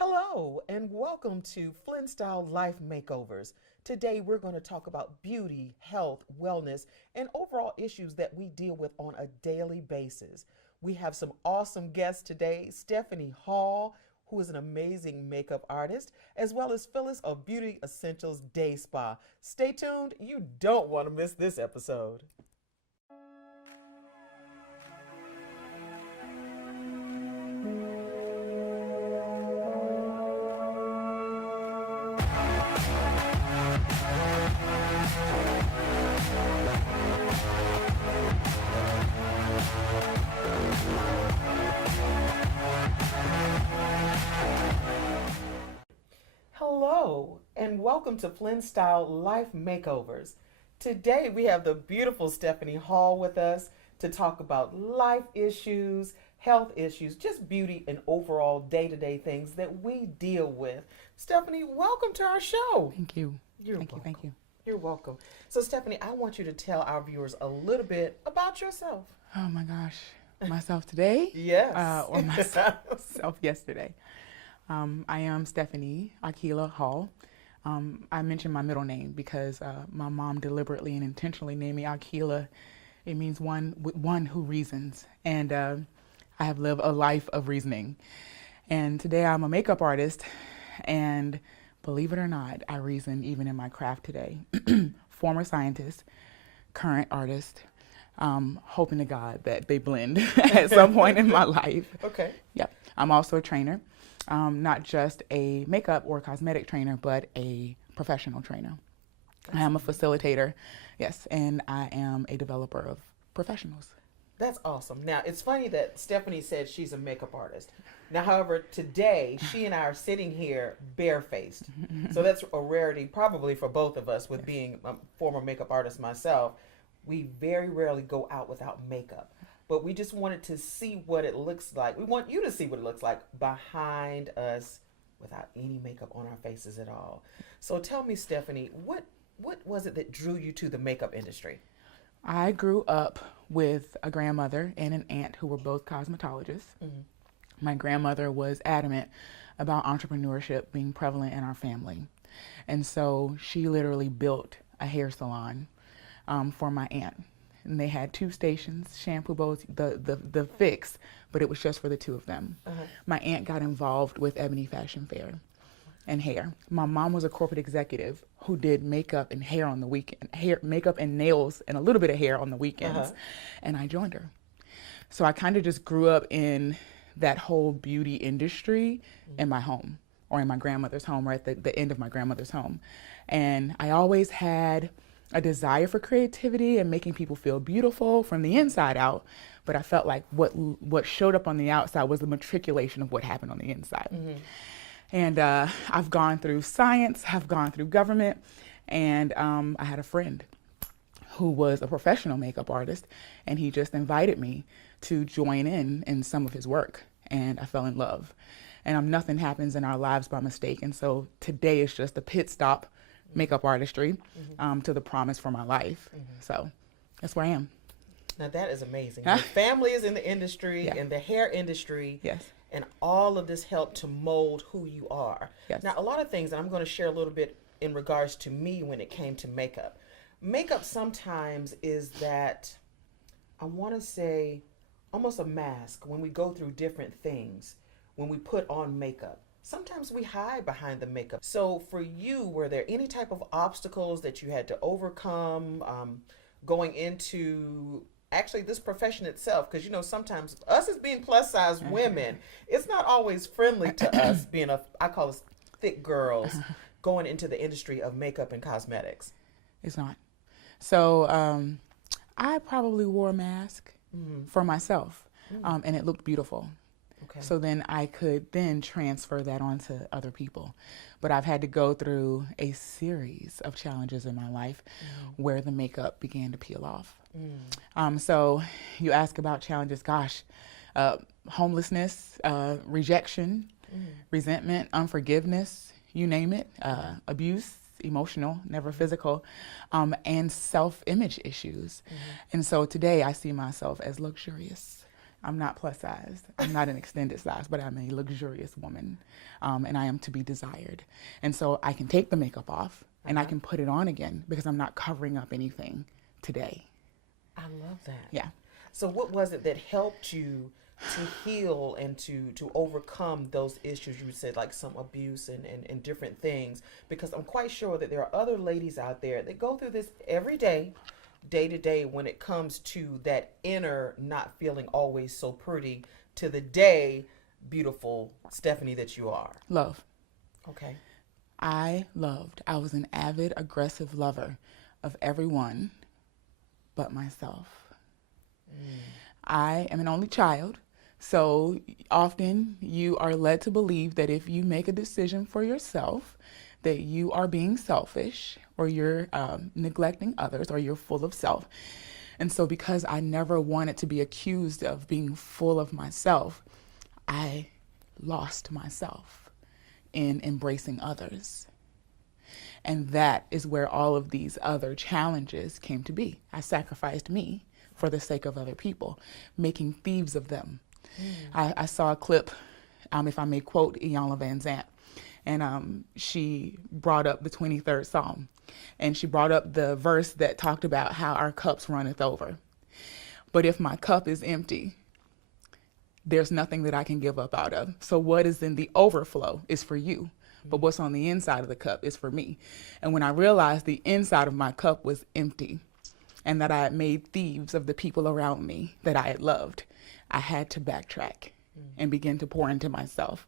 Hello, and welcome to Flynn Style Life Makeovers. Today, we're going to talk about beauty, health, wellness, and overall issues that we deal with on a daily basis. We have some awesome guests today: Stephanie Hall, who is an amazing makeup artist, as well as Phyllis of Beauty Essentials Day Spa. Stay tuned, you don't want to miss this episode. Hello, and welcome to Flynn Style Life Makeovers. Today we have the beautiful Stephanie Hall with us to talk about life issues, health issues, just beauty and overall day-to-day things that we deal with. Stephanie, welcome to our show. Thank you. You're Thank welcome. you. Thank you. You're welcome. So Stephanie, I want you to tell our viewers a little bit about yourself. Oh my gosh. Myself today? Yes. Or myself yesterday. I am Stephanie Akila Hall. I mentioned my middle name because my mom deliberately and intentionally named me Akila. It means one who reasons. And I have lived a life of reasoning. And today I'm a makeup artist. And believe it or not, I reason even in my craft today. Former scientist, current artist, hoping to God that they blend at some point in my life. Okay. Yep. I'm also a trainer. Not just a makeup or cosmetic trainer, but a professional trainer. I am a facilitator, yes, and I am a developer of professionals. That's awesome. Now, it's funny that Stephanie said she's a makeup artist. Now, however, today, she and I are sitting here barefaced. So that's a rarity probably for both of us with being a former makeup artist myself. We very rarely go out without makeup. But we just wanted to see what it looks like. We want you to see what it looks like behind us without any makeup on our faces at all. So tell me, Stephanie, what was it that drew you to the makeup industry? I grew up with a grandmother and an aunt who were both cosmetologists. Mm-hmm. My grandmother was adamant about entrepreneurship being prevalent in our family. And so she literally built a hair salon for my aunt. And they had 2 stations, shampoo bowls, the fix, but it was just for the 2 of them. Uh-huh. My aunt got involved with Ebony Fashion Fair and hair. My mom was a corporate executive who did makeup and hair on the weekend, makeup and nails and a little bit of hair on the weekends. Uh-huh. And I joined her. So I kind of just grew up in that whole beauty industry in my home, or in my grandmother's home, or at the end of my grandmother's home. And I always had a desire for creativity and making people feel beautiful from the inside out, but I felt like what showed up on the outside was the matriculation of what happened on the inside. Mm-hmm. And I've gone through science, I've gone through government, and I had a friend who was a professional makeup artist, and he just invited me to join in some of his work, and I fell in love. And nothing happens in our lives by mistake, and so today is just a pit stop makeup artistry to the promise for my life. So that's where I am. Now that is amazing. Your family is in the industry, in the hair industry. Yes. And all of this helped to mold who you are. Yes. Now a lot of things, and I'm going to share a little bit in regards to me when it came to makeup. Makeup sometimes is that, I want to say, almost a mask when we go through different things, when we put on makeup. Sometimes we hide behind the makeup. So for you, were there any type of obstacles that you had to overcome going into actually this profession itself? Because, you know, sometimes us as being plus size women, it's not always friendly to us being I call us thick girls going into the industry of makeup and cosmetics. It's not. So I probably wore a mask for myself and it looked beautiful. Okay. So then I could then transfer that onto other people. But I've had to go through a series of challenges in my life where the makeup began to peel off. So you ask about challenges, gosh, homelessness, rejection, resentment, unforgiveness, you name it, abuse, emotional, never physical, and self-image issues. And so today I see myself as luxurious I'm not plus size. I'm not an extended size, but I'm a luxurious woman, and I am to be desired. And so I can take the makeup off and I can put it on again because I'm not covering up anything today. I love that. Yeah. So what was it that helped you to heal and to overcome those issues? You said like some abuse and different things, because I'm quite sure that there are other ladies out there that go through this every day, day to day, when it comes to that inner not feeling always so pretty to the day beautiful Stephanie that you are. Love. Okay. I was an avid, aggressive lover of everyone but myself. I am an only child, so often you are led to believe that if you make a decision for yourself, that you are being selfish or you're neglecting others or you're full of self. And so because I never wanted to be accused of being full of myself, I lost myself in embracing others. And that is where all of these other challenges came to be. I sacrificed me for the sake of other people, making thieves of them. I saw a clip, if I may quote Iyanla Vanzant, and she brought up the 23rd Psalm. And she brought up the verse that talked about how our cups runneth over. But if my cup is empty, there's nothing that I can give up out of. So what is in the overflow is for you. But what's on the inside of the cup is for me. And when I realized the inside of my cup was empty and that I had made thieves of the people around me that I had loved, I had to backtrack and begin to pour into myself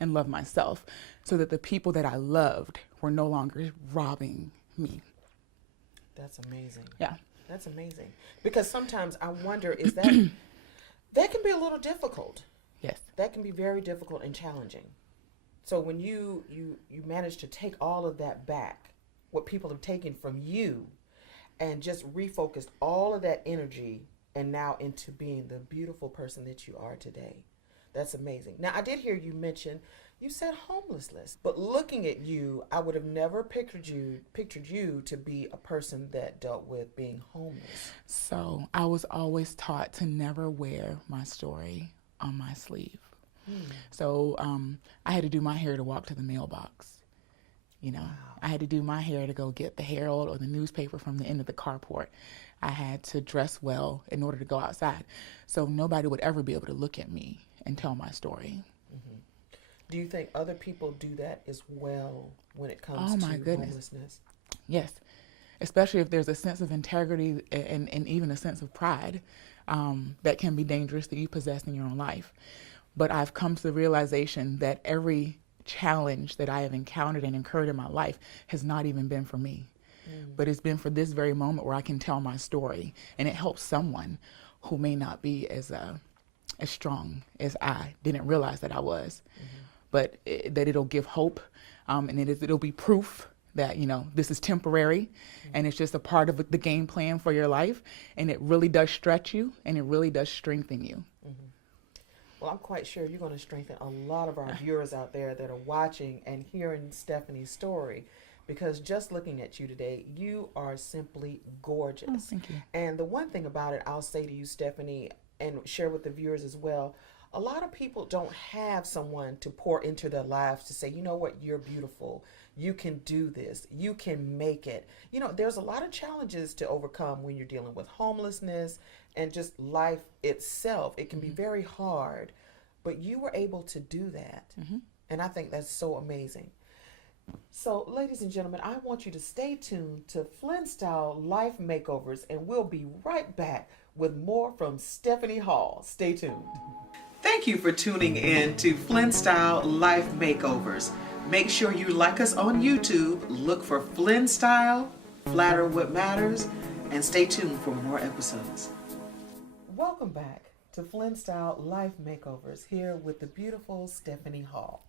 and love myself so that the people that I loved were no longer robbing me. That's amazing. Yeah. That's amazing. Because sometimes I wonder, is that, that can be a little difficult. Yes. That can be very difficult and challenging. So when you manage to take all of that back, what people have taken from you, and just refocused all of that energy and now into being the beautiful person that you are today. That's amazing. Now, I did hear you mention, you said homelessness, but looking at you, I would have never pictured you to be a person that dealt with being homeless. So I was always taught to never wear my story on my sleeve. So I had to do my hair to walk to the mailbox. Wow. I had to do my hair to go get the Herald or the newspaper from the end of the carport. I had to dress well in order to go outside. So nobody would ever be able to look at me and tell my story. Mm-hmm. Do you think other people do that as well when it comes to homelessness? Yes, especially if there's a sense of integrity and even a sense of pride that can be dangerous that you possess in your own life. But I've come to the realization that every challenge that I have encountered and incurred in my life has not even been for me, but it's been for this very moment where I can tell my story, and it helps someone who may not be as strong as I didn't realize that I was, but that it'll give hope, and it'll be proof that, this is temporary and it's just a part of the game plan for your life, and it really does stretch you and it really does strengthen you. Well, I'm quite sure you're going to strengthen a lot of our viewers out there that are watching and hearing Stephanie's story, because just looking at you today, you are simply gorgeous. Oh, thank you. And the one thing about it, I'll say to you, Stephanie, and share with the viewers as well, a lot of people don't have someone to pour into their lives to say, you know what, you're beautiful. You can do this. You can make it. There's a lot of challenges to overcome when you're dealing with homelessness and just life itself. It can be very hard, but you were able to do that. And I think that's so amazing. So, ladies and gentlemen, I want you to stay tuned to Flynn Style Life Makeovers, and we'll be right back with more from Stephanie Hall. Stay tuned. Thank you for tuning in to Flynn Style Life Makeovers. Make sure you like us on YouTube, look for Flynn Style, Flatter What Matters, and stay tuned for more episodes. Welcome back to Flynn Style Life Makeovers, here with the beautiful Stephanie Hall.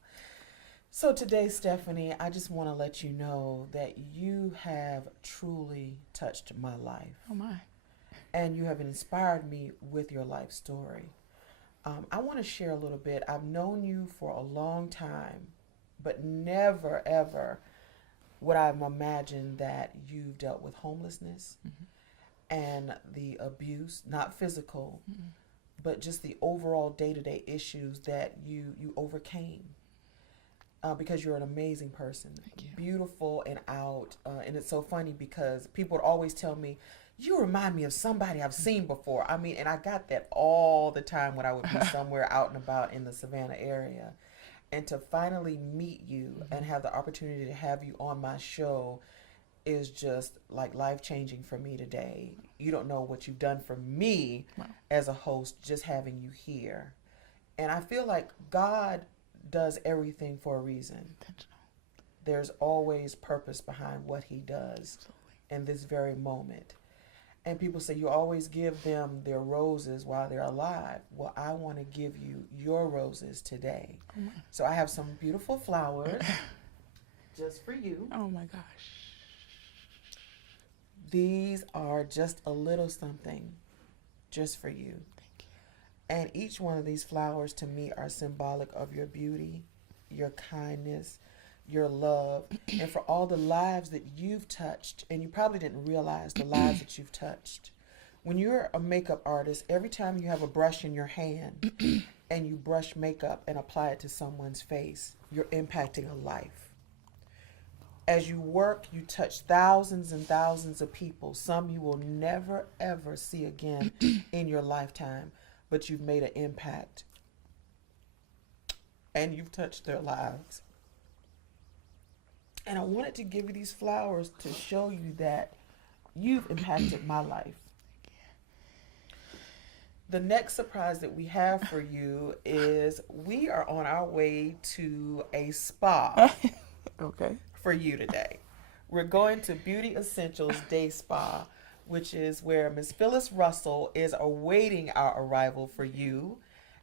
So today, Stephanie, I just want to let you know that you have truly touched my life. Oh my. And you have inspired me with your life story. I want to share a little bit. I've known you for a long time, but never, ever would I have imagined that you've dealt with homelessness and the abuse, not physical, but just the overall day-to-day issues that you overcame. Because you're an amazing person, beautiful and out. And it's so funny because people would always tell me, you remind me of somebody I've seen before. I mean, and I got that all the time when I would be somewhere out and about in the Savannah area. And to finally meet you and have the opportunity to have you on my show is just like life-changing for me today. You don't know what you've done for me as a host, just having you here. And I feel like God does everything for a reason. Intentional. There's always purpose behind what he does. Absolutely. In this very moment. And people say you always give them their roses while they're alive. Well, I want to give you your roses today. So I have some beautiful flowers just for you. Oh my gosh. These are just a little something just for you. Thank you. And each one of these flowers to me are symbolic of your beauty, your kindness, your love, and for all the lives that you've touched. And you probably didn't realize the lives that you've touched. When you're a makeup artist, every time you have a brush in your hand and you brush makeup and apply it to someone's face, you're impacting a life. As you work, you touch thousands and thousands of people. Some you will never, ever see again in your lifetime, but you've made an impact. And you've touched their lives. And I wanted to give you these flowers to show you that you've impacted my life. The next surprise that we have for you is we are on our way to a spa. Okay. For you today. We're going to Beauty Essentials Day Spa, which is where Miss Phyllis Russell is awaiting our arrival for you.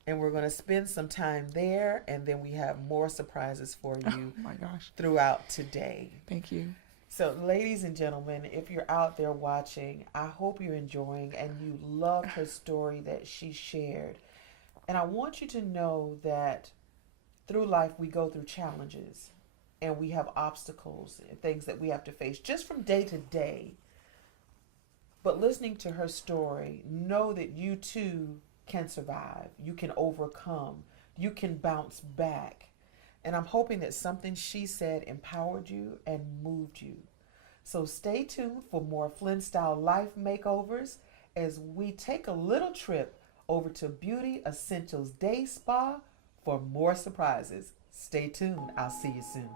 And we're going to spend some time there, and then we have more surprises for you Oh my gosh. throughout today. Thank you. So, ladies and gentlemen, if you're out there watching, I hope you're enjoying and you loved her story that she shared. And I want you to know that through life we go through challenges and we have obstacles and things that we have to face just from day to day. But listening to her story, know that you too can survive. You can overcome. You can bounce back. And I'm hoping that something she said empowered you and moved you. So stay tuned for more Flynn Style life makeovers as we take a little trip over to Beauty Essentials Day Spa for more surprises. Stay tuned. I'll see you soon.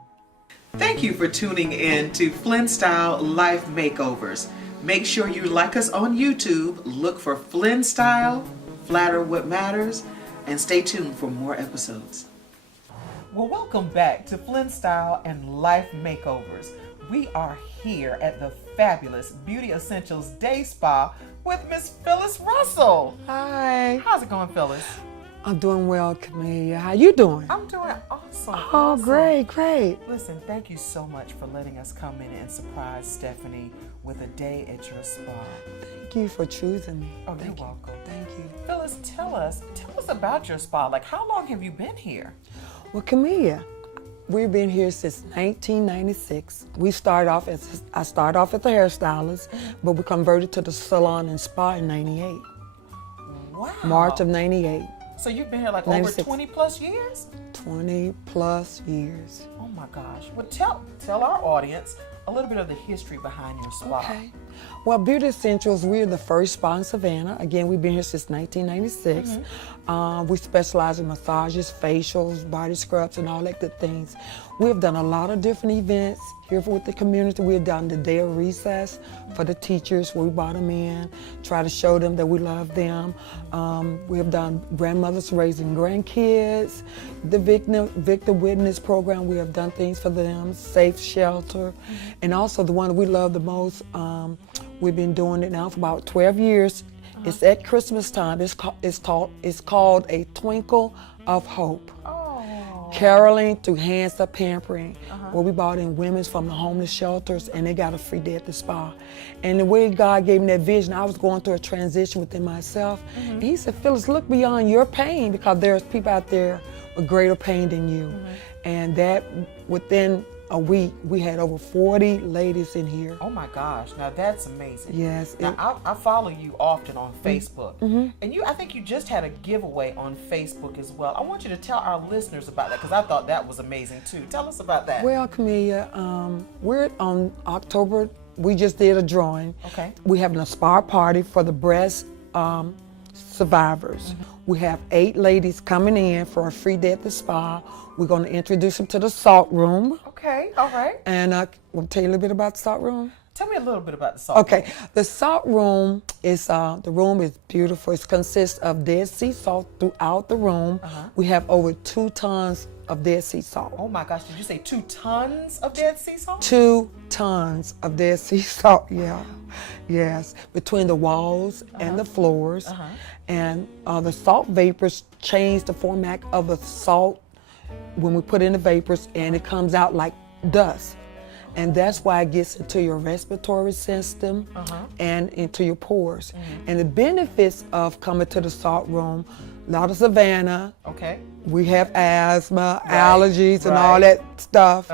Thank you for tuning in to Flynn Style Life Makeovers. Make sure you like us on YouTube. Look for Flynn Style, Flatter What Matters, and stay tuned for more episodes. Well, welcome back to Flynn Style and Life Makeovers. We are here at the fabulous Beauty Essentials Day Spa with Miss Phyllis Russell. Hi. How's it going, Phyllis? I'm doing well, Comia. How you doing? I'm doing awesome. Oh, awesome. great. Listen, thank you so much for letting us come in and surprise Stephanie with a day at your spa. Thank you for choosing me. Oh, you're welcome. Thank you. Phyllis, tell us about your spa. Like, how long have you been here? Well, Comia, we've been here since 1996. I started off as the hairstylist, but we converted to the salon and spa in 98. Wow. March of 98. So you've been here like 96. over 20 plus years? 20 plus years. Oh my gosh. Well, tell our audience a little bit of the history behind your spa. Okay. Well, Beauty Essentials, we're the first spa in Savannah. Again, we've been here since 1996. We specialize in massages, facials, body scrubs, and all that good things. We've done a lot of different events here with the community. We've done the day of recess for the teachers. We brought them in, try to show them that we love them. We have done grandmothers raising grandkids, the victim witness program. We have done things for them, safe shelter, and also the one we love the most. We've been doing it now for about 12 years. It's at Christmas time. It's called A Twinkle of Hope. Caroling through Hands Up Pampering, where we brought in women from the homeless shelters and they got a free day at the spa. And the way God gave me that vision, I was going through a transition within myself. And he said, Phyllis, look beyond your pain because there's people out there with greater pain than you. And that within a week, we had over 40 ladies in here. Oh my gosh, now that's amazing. Yes. Now I follow you often on Facebook, and I think you just had a giveaway on Facebook as well. I want you to tell our listeners about that because I thought that was amazing too. Tell us about that. Well, Comia, we're on October. We just did a drawing. Okay. We having a spa party for the breast survivors. We have 8 ladies coming in for a free day at the spa. We're going to introduce them to the salt room. Okay, all right. And we'll tell you a little bit about the salt room. Tell me a little bit about the salt. Okay, the salt room is the room is beautiful. It consists of Dead Sea salt throughout the room. We have over 2 tons of Dead Sea salt. Oh my gosh, did you say 2 tons of Dead Sea salt? 2 tons of Dead Sea salt, yeah. Yes, between the walls and the floors. And the salt vapors change the format of the salt when we put in the vapors, and it comes out like dust. And that's why it gets into your respiratory system and into your pores. And the benefits of coming to the salt room, a lot of Savannah. Okay. We have asthma, allergies, and all that stuff.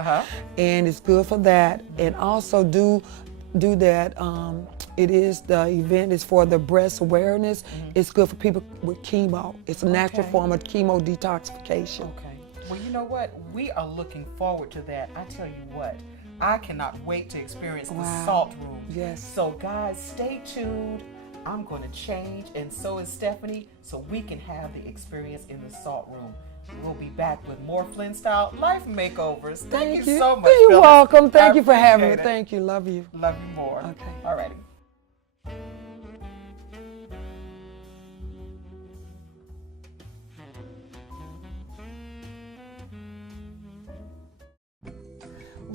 And it's good for that. And also do that. The event is for the breast awareness. It's good for people with chemo. It's a natural form of chemo detoxification. Okay. Well, you know what? We are looking forward to that. I tell you what, I cannot wait to experience the salt room. Yes. So guys, stay tuned. I'm going to change, and so is Stephanie, so we can have the experience in the salt room. We'll be back with more Flynn Style Life Makeovers. Thank you so much, You're Phyllis. welcome. Thank you for having me. appreciate it. Thank you. Love you. Love you more. Okay. All righty.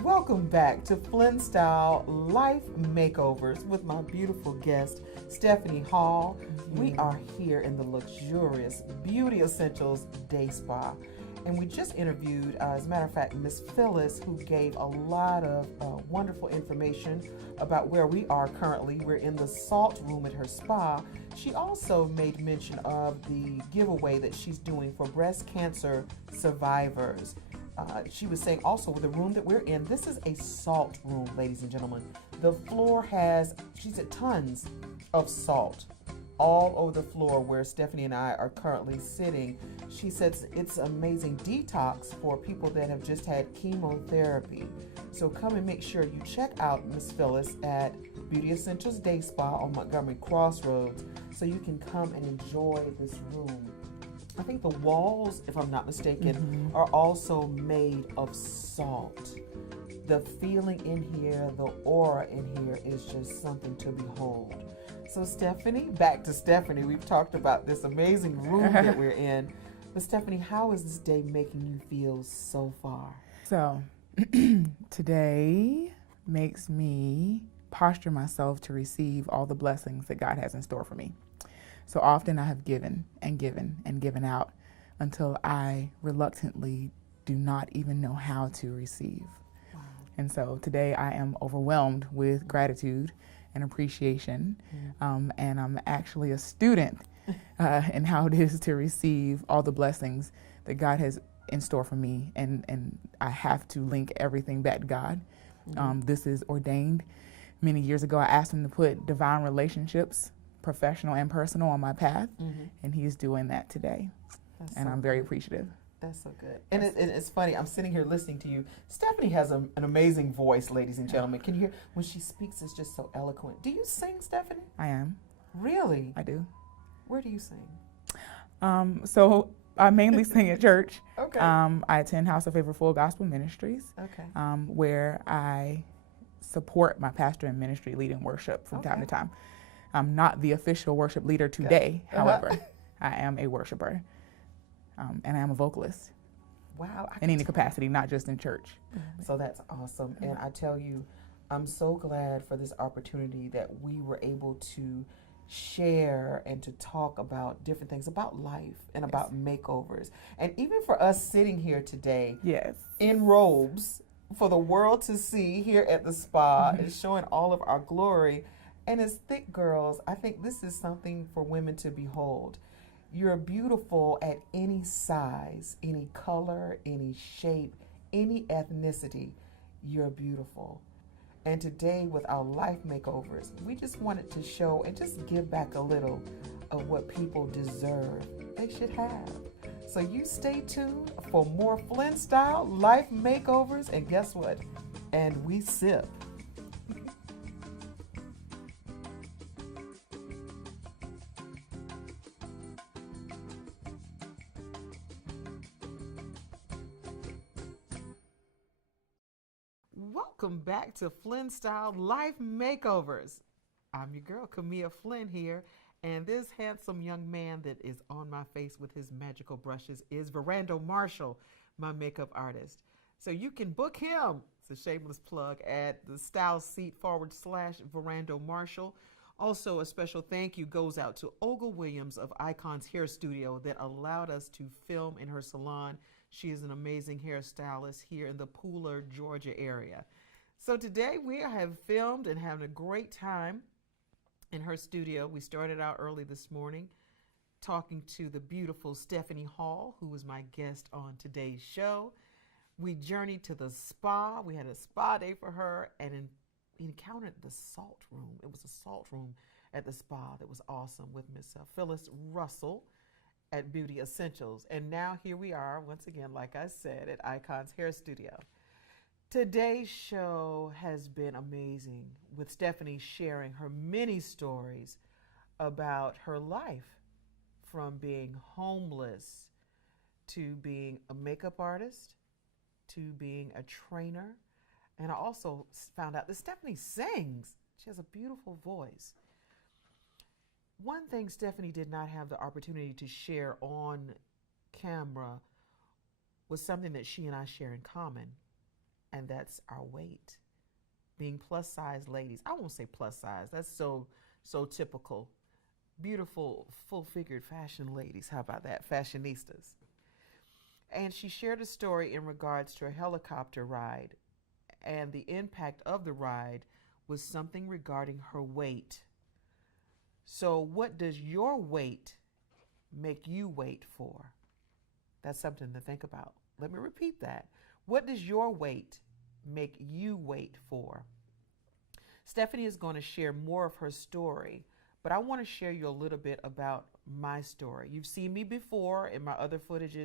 Welcome back to Flynn Style Life Makeovers with my beautiful guest, Stephanie Hall. We are here in the luxurious Beauty Essentials Day Spa. And we just interviewed, as a matter of fact, Miss Phyllis, who gave a lot of wonderful information about where we are currently. We're in the salt room at her spa. She also made mention of the giveaway that she's doing for breast cancer survivors. She was saying also with the room that we're in, this is a salt room, ladies and gentlemen. The floor has, she said, tons of salt all over the floor where Stephanie and I are currently sitting. She says it's amazing detox for people that have just had chemotherapy. So come and make sure you check out Miss Phyllis at Beauty Essentials Day Spa on Montgomery Crossroads so you can come and enjoy this room. I think the walls, if I'm not mistaken, are also made of salt. The feeling in here, the aura in here is just something to behold. So Stephanie, back to Stephanie. We've talked about this amazing room that we're in. But Stephanie, how is this day making you feel so far? So today makes me posture myself to receive all the blessings that God has in store for me. So often I have given and given and given out until I reluctantly do not even know how to receive. Wow. And so today I am overwhelmed with gratitude and appreciation. And I'm actually a student in how it is to receive all the blessings that God has in store for me. And I have to link everything back to God. This is ordained. Many years ago, I asked him to put divine relationships, professional and personal, on my path, and he is doing that today. And I'm very appreciative. That's so good. And it's funny, I'm sitting here listening to you. Stephanie has an amazing voice, ladies and gentlemen. Can you hear, when she speaks, it's just so eloquent. Do you sing, Stephanie? I am. Really? I do. Where do you sing? So I mainly sing at church. Okay. I attend House of Favor Full Gospel Ministries, where I support my pastor in ministry leading worship from time to time. I'm not the official worship leader today, however, I am a worshiper, and I am a vocalist. Wow. In any capacity, not just in church. So that's awesome. And I tell you, I'm so glad for this opportunity that we were able to share and to talk about different things about life and about makeovers. And even for us sitting here today in robes for the world to see here at the spa and showing all of our glory. And as thick girls, I think this is something for women to behold. You're beautiful at any size, any color, any shape, any ethnicity. you're beautiful. And today, with our life makeovers, we just wanted to show and just give back a little of what people deserve, they should have. So you stay tuned for more Flynn Style life makeovers. And guess what? And we sip. Welcome back to Flynn Style Life Makeovers. I'm your girl, Comia Flynn here, and this handsome young man that is on my face with his magical brushes is Verando Marshall, my makeup artist. So you can book him, it's a shameless plug, at the style seat /Verando Marshall. Also, a special thank you goes out to Olga Williams of Icon's Hair Studio that allowed us to film in her salon. She is an amazing hairstylist here in the Pooler, Georgia area. So today we have filmed and having a great time in her studio. We started out early this morning talking to the beautiful Stephanie Hall, who was my guest on today's show. We journeyed to the spa. We had a spa day for her and encountered the salt room. It was a salt room at the spa that was awesome with Miss Phyllis Russell at Beauty Essentials. And now here we are, once again, like I said, at Icon's Hair Studio. Today's show has been amazing, with Stephanie sharing her many stories about her life, from being homeless to being a makeup artist to being a trainer. And I also found out that Stephanie sings. She has a beautiful voice. One thing Stephanie did not have the opportunity to share on camera was something that she and I share in common, and that's our weight. Being plus size ladies. I won't say plus size. That's so typical. Beautiful, full-figured fashion ladies. How about that? Fashionistas. And she shared a story in regards to a helicopter ride, and the impact of the ride was something regarding her weight. So what does your weight make you wait for? That's something to think about. Let me repeat that. What does your weight make you wait for? Stephanie is going to share more of her story, but I want to share you a little bit about my story. You've seen me before in my other footage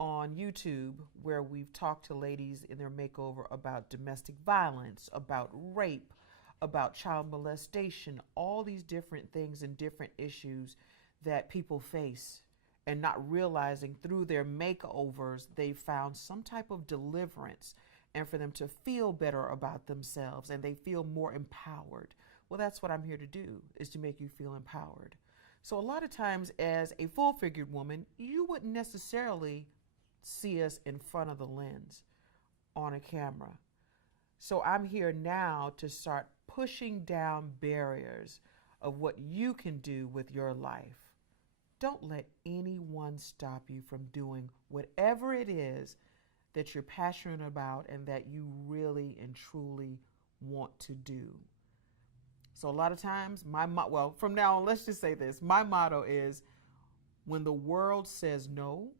on YouTube, where we've talked to ladies in their makeover about domestic violence, about rape, about child molestation, all these different things and different issues that people face, and not realizing through their makeovers they found some type of deliverance, and for them to feel better about themselves and they feel more empowered. Well, that's what I'm here to do, is to make you feel empowered. So a lot of times as a full-figured woman, you wouldn't necessarily see us in front of the lens on a camera. So I'm here now to start pushing down barriers of what you can do with your life. Don't let anyone stop you from doing whatever it is that you're passionate about and that you really and truly want to do. So a lot of times, from now on, let's just say this. My motto is, when the world says no,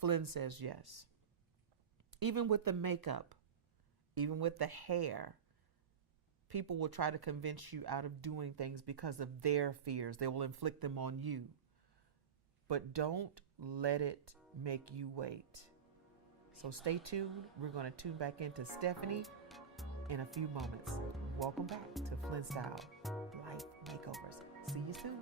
Flynn says yes. Even with the makeup, even with the hair, people will try to convince you out of doing things because of their fears. They will inflict them on you. But don't let it make you wait. So stay tuned. We're going to tune back into Stephanie in a few moments. Welcome back to Flynn Style Life Makeovers. See you soon.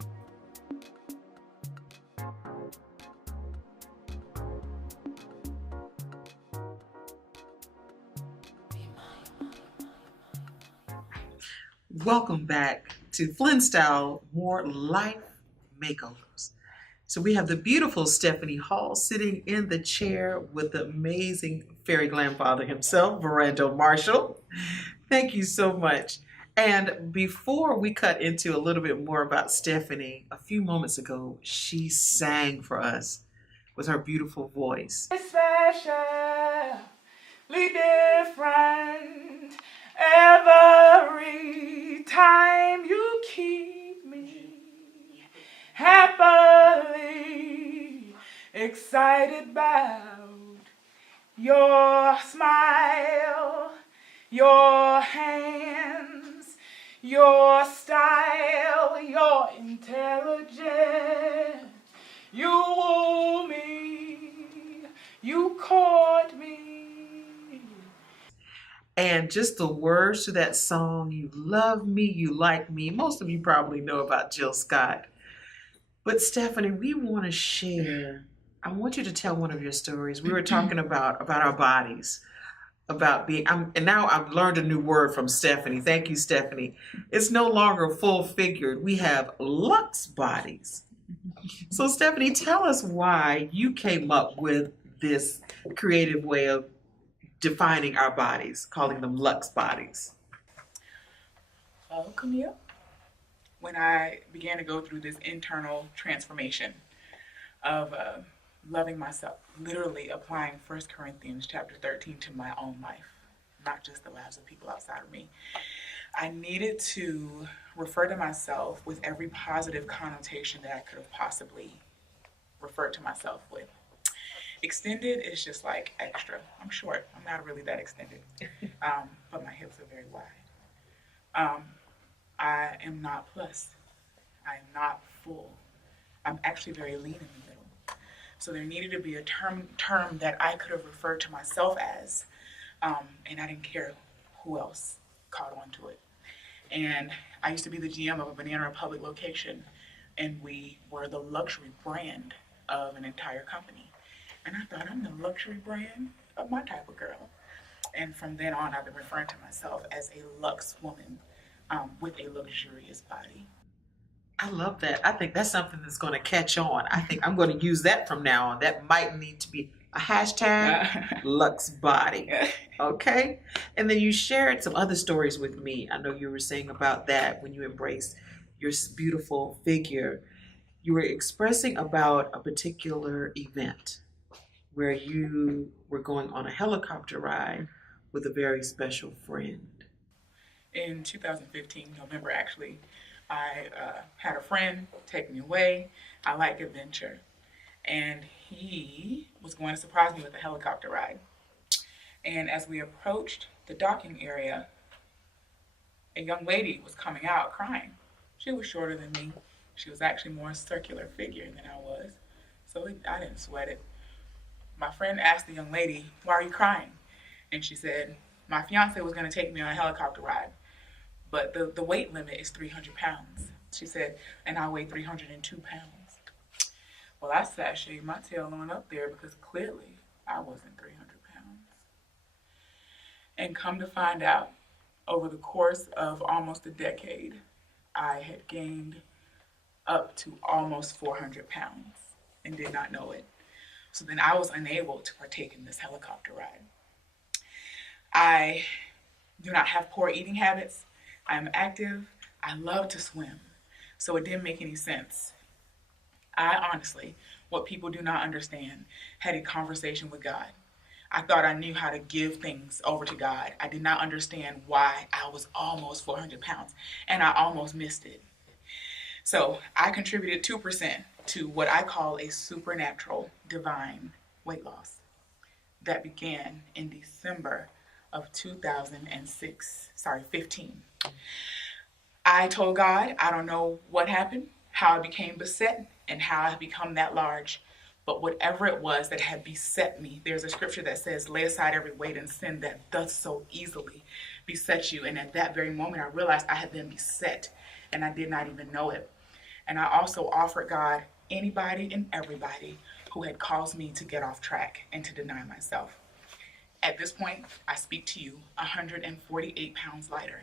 Welcome back to Flynn Style, more life makeovers. So we have the beautiful Stephanie Hall sitting in the chair with the amazing fairy grandfather himself, Verando Marshall. Thank you so much. And before we cut into a little bit more about Stephanie, a few moments ago, she sang for us with her beautiful voice. Especially different every time you keep me happily excited about Your smile, your hands, your style, your intelligence. You woo me, you caught me. And just the words to that song, you love me, you like me. Most of you probably know about Jill Scott. But Stephanie, we want to share. I want you to tell one of your stories. We were talking about our bodies, about being. And now I've learned a new word from Stephanie. Thank you, Stephanie. It's no longer full figured. We have luxe bodies. So Stephanie, tell us why you came up with this creative way of defining our bodies, calling them luxe bodies. Well, Comia, when I began to go through this internal transformation of loving myself, literally applying 1 Corinthians chapter 13 to my own life, not just the lives of people outside of me, I needed to refer to myself with every positive connotation that I could have possibly referred to myself with. Extended is just like extra. I'm short. I'm not really that extended, but my hips are very wide. I am not plus. I am not full. I'm actually very lean in the middle. So there needed to be a term that I could have referred to myself as, and I didn't care who else caught on to it. And I used to be the GM of a Banana Republic location, and we were the luxury brand of an entire company. And I thought, I'm the luxury brand of my type of girl. And from then on, I've been referring to myself as a luxe woman with a luxurious body. I love that. I think that's something that's going to catch on. I think I'm going to use that from now on. That might need to be a hashtag luxe body. Okay. And then you shared some other stories with me. I know you were saying about that when you embraced your beautiful figure. You were expressing about a particular event where you were going on a helicopter ride with a very special friend. In 2015, November actually, I had a friend take me away. I like adventure. And he was going to surprise me with a helicopter ride. And as we approached the docking area, a young lady was coming out crying. She was shorter than me. She was actually more circular figure than I was. So I didn't sweat it. My friend asked the young lady, "Why are you crying?" And she said, "My fiance was going to take me on a helicopter ride, but the weight limit is 300 pounds. She said, and I weigh 302 pounds. Well, I sashayed my tail on up there because clearly I wasn't 300 pounds. And come to find out, over the course of almost a decade, I had gained up to almost 400 pounds and did not know it. So then I was unable to partake in this helicopter ride. I do not have poor eating habits. I am active. I love to swim. So it didn't make any sense. I honestly, what people do not understand, had a conversation with God. I thought I knew how to give things over to God. I did not understand why I was almost 400 pounds, and I almost missed it. So I contributed 2% to what I call a supernatural divine weight loss that began in December of 15. I told God, I don't know what happened, how I became beset, and how I become that large. But whatever it was that had beset me, there's a scripture that says, lay aside every weight and sin that doth so easily beset you. And at that very moment, I realized I had been beset, and I did not even know it. And I also offered God anybody and everybody who had caused me to get off track and to deny myself. At this point, I speak to you 148 pounds lighter,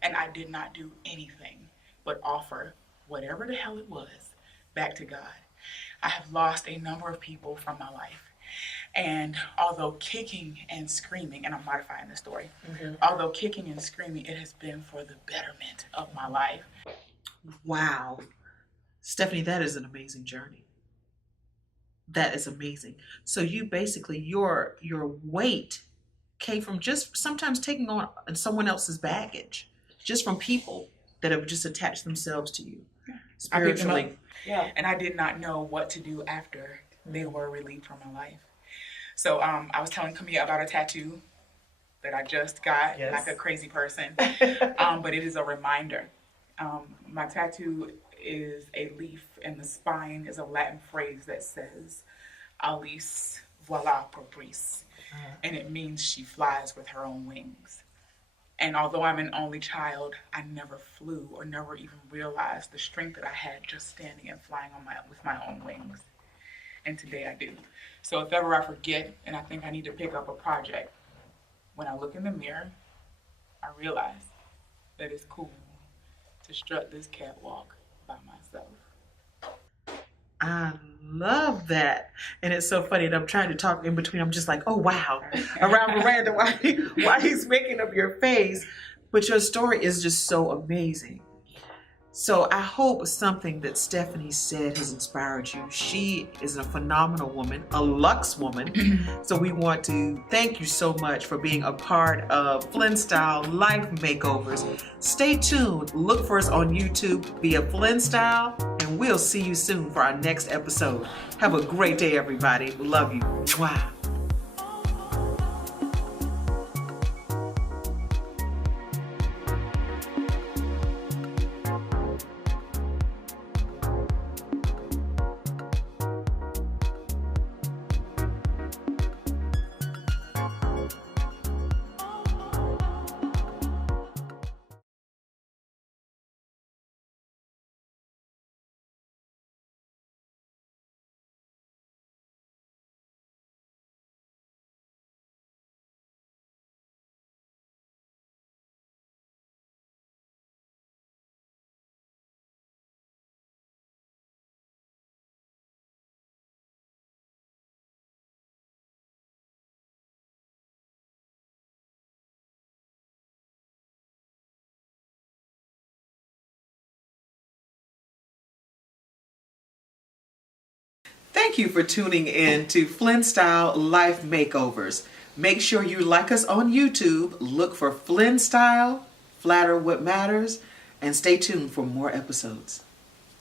and I did not do anything but offer whatever the hell it was back to God. I have lost a number of people from my life. And although kicking and screaming, and I'm modifying the story, although kicking and screaming, it has been for the betterment of my life. Wow. Stephanie, that is an amazing journey. That is amazing. So you basically, your weight came from just sometimes taking on someone else's baggage, just from people that have just attached themselves to you spiritually. Yeah. And I did not know what to do after they were relieved from my life. So I was telling Comia about a tattoo that I just got, Yes. like a crazy person, but it is a reminder. My tattoo is a leaf, and the spine is a Latin phrase that says, Alice voila pour brise, and it means she flies with her own wings. And although I'm an only child, I never flew or never even realized the strength that I had just standing and flying with my own wings. And today I do. So if ever I forget and I think I need to pick up a project, when I look in the mirror, I realize that it's cool to strut this catwalk by myself. I love that. And it's so funny that I'm trying to talk in between. I'm just like, oh, wow. Around Miranda, why he's making up your face. But your story is just so amazing. So I hope something that Stephanie said has inspired you. She is a phenomenal woman, a luxe woman. So we want to thank you so much for being a part of Flynn Style Life Makeovers. Stay tuned. Look for us on YouTube via Flynn Style, and we'll see you soon for our next episode. Have a great day, everybody. Love you. Mwah. Thank you for tuning in to Flynn Style Life Makeovers. Make sure you like us on YouTube, look for Flynn Style, Flatter What Matters, and stay tuned for more episodes.